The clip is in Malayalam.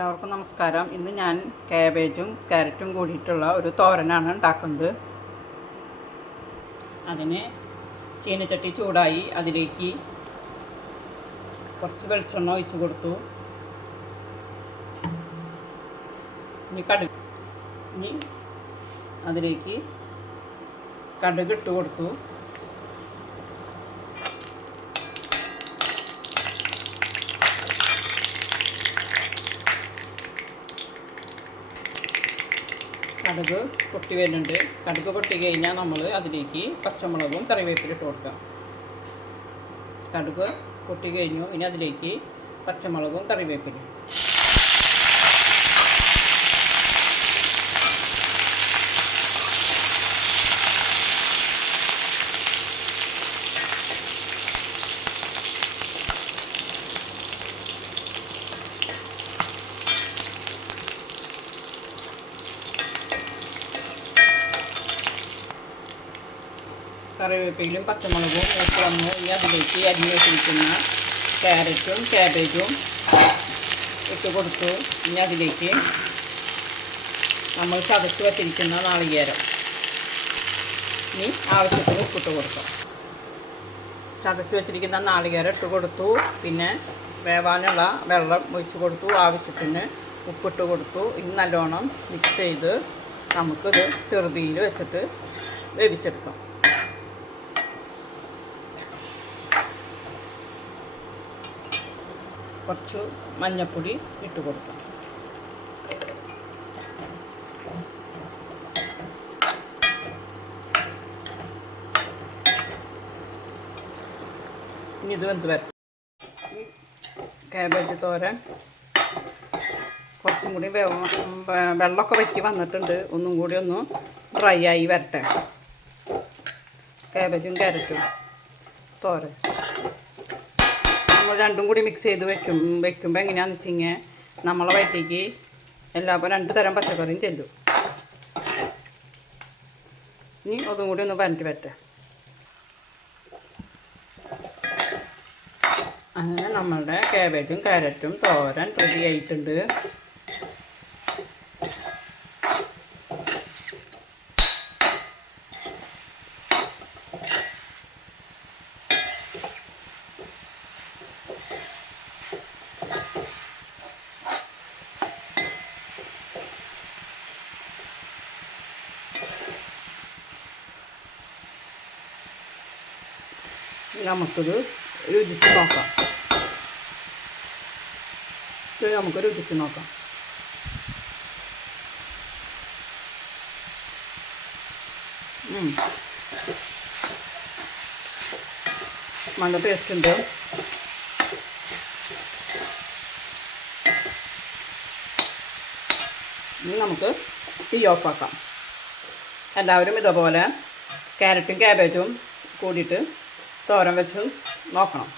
എല്ലാവർക്കും നമസ്കാരം. ഇന്ന് ഞാൻ കാബേജും ക്യാരറ്റും കൂടിയിട്ടുള്ള ഒരു തോരനാണ് ഉണ്ടാക്കുന്നത്. അതിന് ചീനച്ചട്ടി ചൂടായി അതിലേക്ക് കുറച്ച് വെളിച്ചെണ്ണ ഒഴിച്ചു കൊടുത്തു. ഇനി കടുക് ഇനി അതിലേക്ക് കടുക് ഇട്ട് കൊടുത്തു. കടുക് പൊട്ടി വരുന്നുണ്ട്. കടുക് പൊട്ടി കഴിഞ്ഞാൽ നമ്മൾ അതിലേക്ക് പച്ചമുളകും കറിവേപ്പില ഇട്ട് കൊടുക്കാം കടുക് പൊട്ടി കഴിഞ്ഞു. ഇനി അതിലേക്ക് പച്ചമുളകും കറിവേപ്പിലയും കറിവേപ്പിലും പച്ചമുളകും വന്ന് ഇനി അതിലേക്ക് അരി വെച്ചിരിക്കുന്ന ക്യാരറ്റും ക്യാബേജും ഇട്ട് കൊടുത്തു. ഇനി അതിലേക്ക് നമ്മൾ ചതച്ച് വെച്ചിരിക്കുന്ന നാളികേരം ഇനി ആവശ്യത്തിന് ഉപ്പിട്ട് കൊടുക്കാം. ചതച്ച് വെച്ചിരിക്കുന്ന നാളികേരം ഇട്ട് കൊടുത്തു. പിന്നെ വേവാനുള്ള വെള്ളം ഒഴിച്ച് കൊടുത്തു. ആവശ്യത്തിന് ഉപ്പിട്ട് കൊടുത്തു. ഇനി നല്ലോണം മിക്സ് ചെയ്ത് നമുക്കിത് ചെറുതീയിൽ വെച്ചിട്ട് വേവിച്ചെടുക്കാം. കുറച്ച് മഞ്ഞൾപ്പൊടി ഇട്ട് കൊടുക്കാം ഇനി ഇത് വെന്ത് വരും കാബേജ് തോരൻ കുറച്ചും കൂടി വെള്ളമൊക്കെ വറ്റി വന്നിട്ടുണ്ട്. ഒന്നും കൂടി ഒന്ന് ഡ്രൈ ആയി വരട്ടെ. കാബേജും ക്യാരറ്റും തോരൻ. നമ്മൾ രണ്ടും കൂടി മിക്സ് ചെയ്ത് വെക്കും വെക്കുമ്പോൾ എങ്ങനെയാണെന്ന് വെച്ച് കഴിഞ്ഞാൽ നമ്മളെ വയറ്റേക്ക് എല്ലാപ്പോൾ രണ്ട് തരം പച്ചക്കറിയും ചെല്ലും. ഇനി അതും കൂടി ഒന്ന് വരട്ടി. പറ്റേ അങ്ങനെ നമ്മളുടെ കാബേജും ക്യാരറ്റും തോരൻ റെഡി ആയിട്ടുണ്ട്. നമുക്കിത് രുചിച്ച് നോക്കാം. നമുക്ക് രുചിച്ച് നോക്കാം. നല്ല ടേസ്റ്റ് ഉണ്ട്. ഇനി നമുക്ക് തീ ഓഫാക്കാം എല്ലാവരും ഇതുപോലെ ക്യാരറ്റും ക്യാബേജും കൂടിയിട്ട് തോരൻ വെച്ച് നോക്കണം.